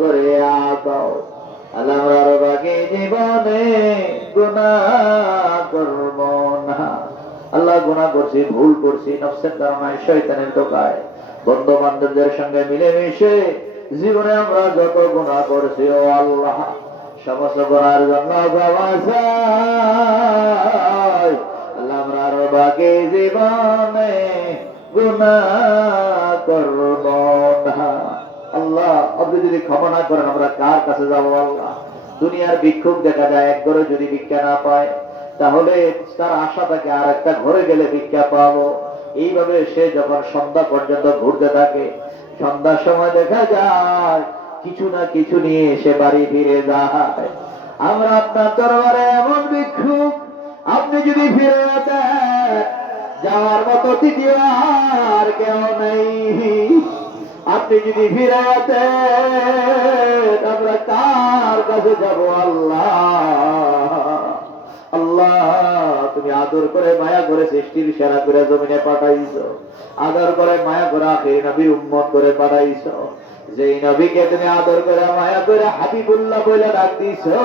করে দাও। আল্লাহ আমরা আরো বাকি জীবনে গুনাহ করব না। আল্লাহ গুনাহ করছি, ভুল করছি, নফসের কারণে, শয়তানের ধোঁকায়, বন্ধু বান্ধবদের সঙ্গে মিলেমিশে জীবনে আমরা যত গুনাহ করছি ও আল্লাহ, সমস্ত গুনার জন্য ক্ষমা চাই। আল্লাহ আমরা আরো বাকি জীবনে গুনাহ করব না। আল্লাহ আপনি যদি ক্ষমা না করেন আমরা কার কাছে যাবো? আল্লাহ দুনিয়ার ভিক্ষুক দেখা যায় এক ঘরে যদি ভিক্ষা না পায় তাহলে তার আশা থাকে আর একটা ঘরে গেলে ভিক্ষা পাবো। এইভাবে সে যখন সন্ধ্যা পর্যন্ত ঘুরতে থাকে, সন্ধ্যার সময় দেখা যায় কিছু না কিছু নিয়ে সে বাড়ি ফিরে যায়। আমরা আপনার দরবারে এমন ভিক্ষুক, আপনি যদি ফিরে যেতেন যাওয়ার মতো দ্বিতীয় আর কেউ নেই। আপনি যদি ফিরে যেতেন আমরা কার কাছে যাব? আল্লাহ আল্লাহ তুমি আদর করে মায়া করে সৃষ্টির সেরা করে জমিনে পাঠাইছো, আদর করে মায়া করে আখির নবী উম্মত করে পাঠাইছো। যেই নবীকে তুমি আদর করে মায়া করে হাবিবুল্লাহ বলে ডাক দিছো,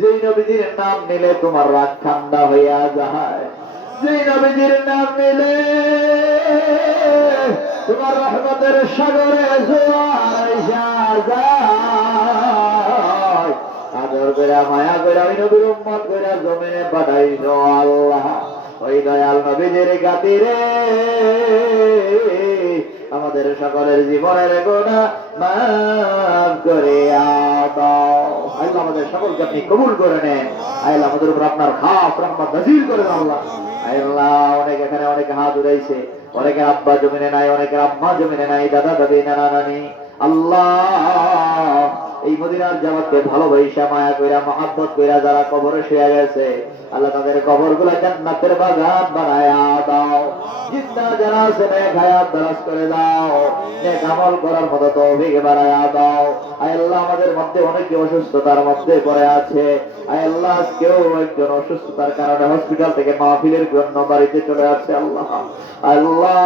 যেই নবীজির নাম নিলে তোমার রাগ ঠান্ডা হইয়া যায়, যেই নবীজির নাম নিলে তোমার রহমতের সাগরে জোয়ার যায়, আদর করে মায়া করে ওই নবীর উম্মত করে জমিনে পাঠাইছো। আল্লাহ ওই দয়াল নবীদের খাতিরে আমাদের সকলের জীবনের গুনাহ মাফ করে দাও। আল্লাহ আমাদের সকলকে আপনি কবুল করে নেন। আল্লাহ আমাদের উপর আপনার খাস রহমত নাযিল করে দেন। আল্লাহ আল্লাহ অনেক এখানে অনেকে হাত উঠাইছে, অনেকের আব্বা জমিনে নাই, অনেকের আম্মা জমিনে নাই, দাদা দাদি নানা নানি। আল্লাহ এই মদিনার জামাতকে ভালোবাসা মায়া কইরা মহব্বত কইরা যারা কবরে শুয়ে গেছে, আল্লাহ তাদের কবর গুলা জান্নাতের বাগান বানায়া দাও। জিন্দা যারা আছে নেক হায়াত দারাজ করে দাও, নেক আমল করার মতো তৌফিক বানায়া দাও। আয় আল্লাহ আমাদের মধ্যে অনেকে অসুস্থতার মধ্যে পড়ে আছে, আয় আল্লাহ কেউ একজন অসুস্থতার কারণে হসপিটাল থেকে মাহফিলের জন্য বাড়িতে চলে আসছে। আল্লাহ আল্লাহ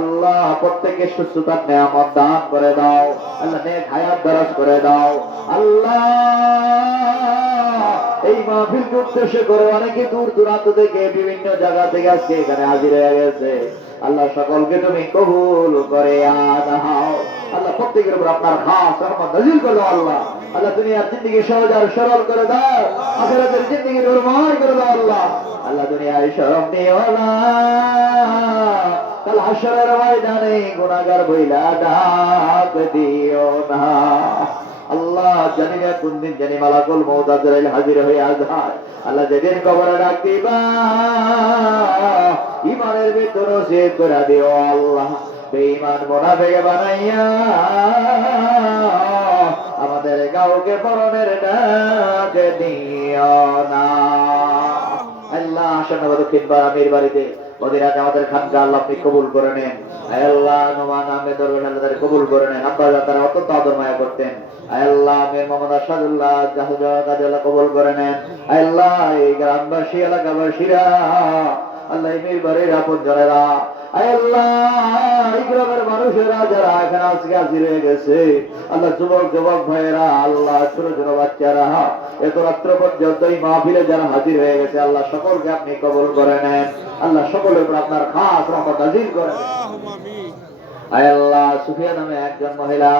আল্লাহ প্রত্যেকে সুস্থতার নিয়ামত দান করে দাও। আল্লাহ নেক হায়াত দারাজ করে দাও। আল্লাহ এই মাহফিলকে উদ্দেশ্য করে অনেকে দূর দূরান্ত থেকে বিভিন্ন জায়গা থেকে আজকে এখানে হাজির হয়ে গেছে। আল্লাহ সকলকে তুমি কবুল করে দাও। আল্লাহ প্রত্যেকের উপর আপনার খাস রহমত নাযিল করে দাও। আল্লাহ আল্লাহ দুনিয়ার জিন্দেগি সহজ আর সরল করে দাও, আখিরাতের জিন্দেগি নূরময় করে দাও। আল্লাহ আল্লাহ দুনিয়ায় শরম দিও না, কাল হাশরের ময়দানে গুনাহগার বইলা ডাক দিও না। আল্লাহ জানি না কোন দিন জানি মালাকুল মউত আজরাইল হাজির হইয়া যায়। আল্লাহ যেদিন কবরে ডাক দিবা ঈমানের ভিতর নসিব করে দিও। আল্লাহ বেঈমান মুনাফিক বানাইয়া আমাদের কাউকে মরণের ডাক দিও না। আল্লাহ আসন্ন দক্ষিণ আমির বাড়িতে মদিনাতে আমাদের খানকা আল্লাহ আপনি কবুল করে নেন। আল্লাহ নোমান আহমেদ দরবেশ আল্লাহ কবুল করে নেন। আব্বা তারা অত্যন্ত আদর মায়া করতেন। আল্লাহ আমির মোহাম্মদ আসাদুল্লাহ জাহাজুল্লাহ কবুল করে নেন। আল্লাহ এই গ্রামবাসী এলাকাবাসীরা, আল্লাহ এই বাড়ির আপন জনেরা, আল্লাহ এই গ্রামের মানুষেরা যারা এখানে আজকে হাজির হয়ে গেছে, আল্লাহ যুবক যুবক ভাইয়েরা, আল্লাহ ছোট ছোট বাচ্চারা এত রাত্র পর্যন্ত এই মাহফিলে যারা হাজির হয়ে গেছে, আল্লাহ সকলকে আপনি কবুল করে নেন। আল্লাহ সকলের উপর আপনার খাস রহমত নাযিল করেন। আল্লাহ সুফিয়া নামে একজন মহিলা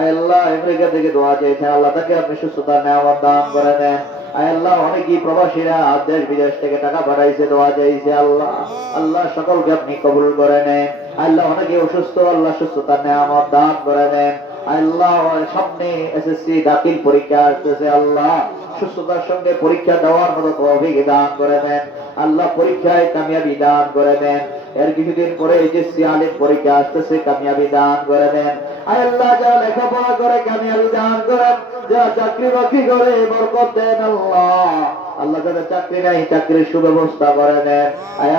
আল্লাহ আমেরিকা থেকে দোয়া চেয়েছেন, আল্লাহ তাকে আপনি সুস্থতার নিয়ামত দান করে নেন। আল্লাহ অনেকেই প্রবাসীরা দেশ বিদেশ থেকে টাকা পাঠাইছে, দোয়া চাইছে। আল্লাহ আল্লাহ সকলকে আপনি কবুল করে নেন। আল্লাহ অনেকে অসুস্থ, আল্লাহ সুস্থতার নিয়ামত দান করে নেন। আল্লাহ সামনে এসএসসি দাখিল পরীক্ষা আসতেছে, আল্লাহ সুস্থতার সঙ্গে পরীক্ষা দেওয়ার মতো তৌফিক দান করে দেন। আল্লাহ পরীক্ষায় কামিয়াবি দান করে দেন। এর কিছুদিন পরে এইচএসসি আলিম পরীক্ষা আসতেছে, কামিয়াবি দান করে দেন। আল্লাহ যারা লেখাপড়া করে কামিয়াবি দান করেন, যারা চাকরি বাকরি করে বরকত দেন। আল্লাহ আল্লাহ যাদের চাকরি নাই চাকরির সুব্যবস্থা করে দেন।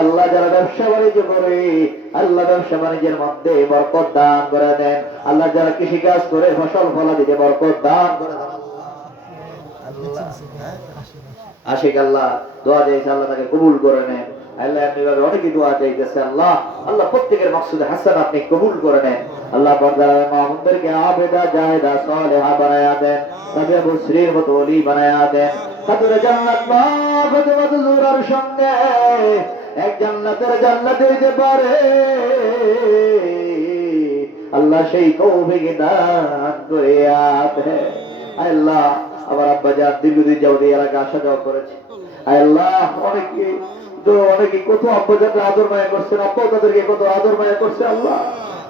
আল্লাহ যারা ব্যবসা বাণিজ্য করে, আল্লাহ ব্যবসা বাণিজ্যের মধ্যে বরকত দান করে দেন। আল্লাহ যারা কৃষিকাজ করে ফসল ফলাদিতে বরকত দান করে দেন। আশিক আল্লাহ দোয়া দিয়েছে, আল্লাহ তাকে কবুল করে নেন। আল্লাহ এমনিভাবে অনেকে দোয়া চাইতেছে আল্লাহ, আল্লাহ প্রত্যেকের মাকসুদ হাসান আপনি কবুল করে নেন। আল্লাহ পর্দার মা বোনদেরকে আবেদা জাহেদা সালেহা বানায়া দেন, তাদের মুসলিম মতো ওলি বানায়া দেন। তাদের জান্নাত মা ফাতেমা জোহরার সঙ্গে এক জান্নাতের জান্নাত হইতে পারে আল্লাহ সেই তৌফিক দান করিয়া দেন। আল্লাহ আবার আব্বা জান দীর্ঘদিন যাবত এই এলাকায় আসা যাওয়া করেছে। আল্লাহ অনেকে কত আব্বা জানকে আদর মায়া করছেন, আব্বাও তাদেরকে কত আদর মায়া করছে। আল্লাহ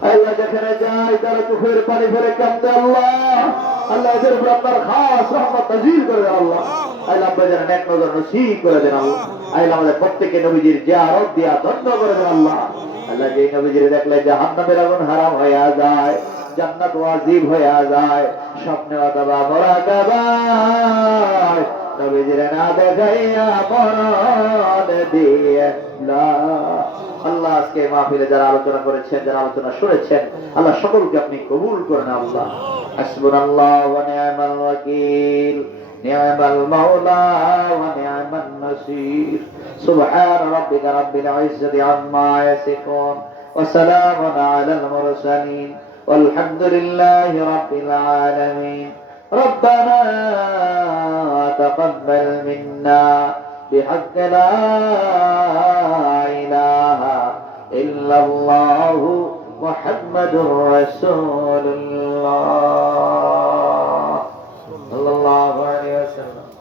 আল্লাহ যেখানে যায় তারা চোখের পানি ফেলে কাঁদতে। আল্লাহ আল্লাহ এদের উপর আপনার খাস রহমত নাযিল করে দেন। আল্লাহ আল্লাহ আব্বা জান নেক নজর নসিব করে দেন। আল্লাহ আল্লাহ আমাদের প্রত্যেককে নবীজির জিয়ারত দিয়া ধন্য করে দেন। আল্লাহ আল্লাহ যে নবীজির দেখলে জাহান্নামের আগুন হারাম হইয়া যায়, জান্নাত ওয়াজিব হইয়া যায়, স্বপ্নে অথবা মোরাকাবায় নবীজির না দেখাইয়া মরণ দিয়ে না। আল্লাহ আজকে মাহফিলে যারা আলোচনা করেছেন, যারা আলোচনা শুনেছেন, আল্লাহ সকলকে আপনি কবুল করেন। আল্লাহ হাসবুনাল্লাহু ওয়া নি'মাল ওয়াকিল, নি'মাল মাওলা ওয়া নি'মান নাসির। সুবহান রাব্বিকা রাব্বিল ইজ্জাতি আম্মা ইয়াসিফুন ওয়া সালামুন আলাল মুরসালিন والحمد لله رب العالمين. ربنا تقبل منا بحق لا إله إلا الله محمد رسول الله.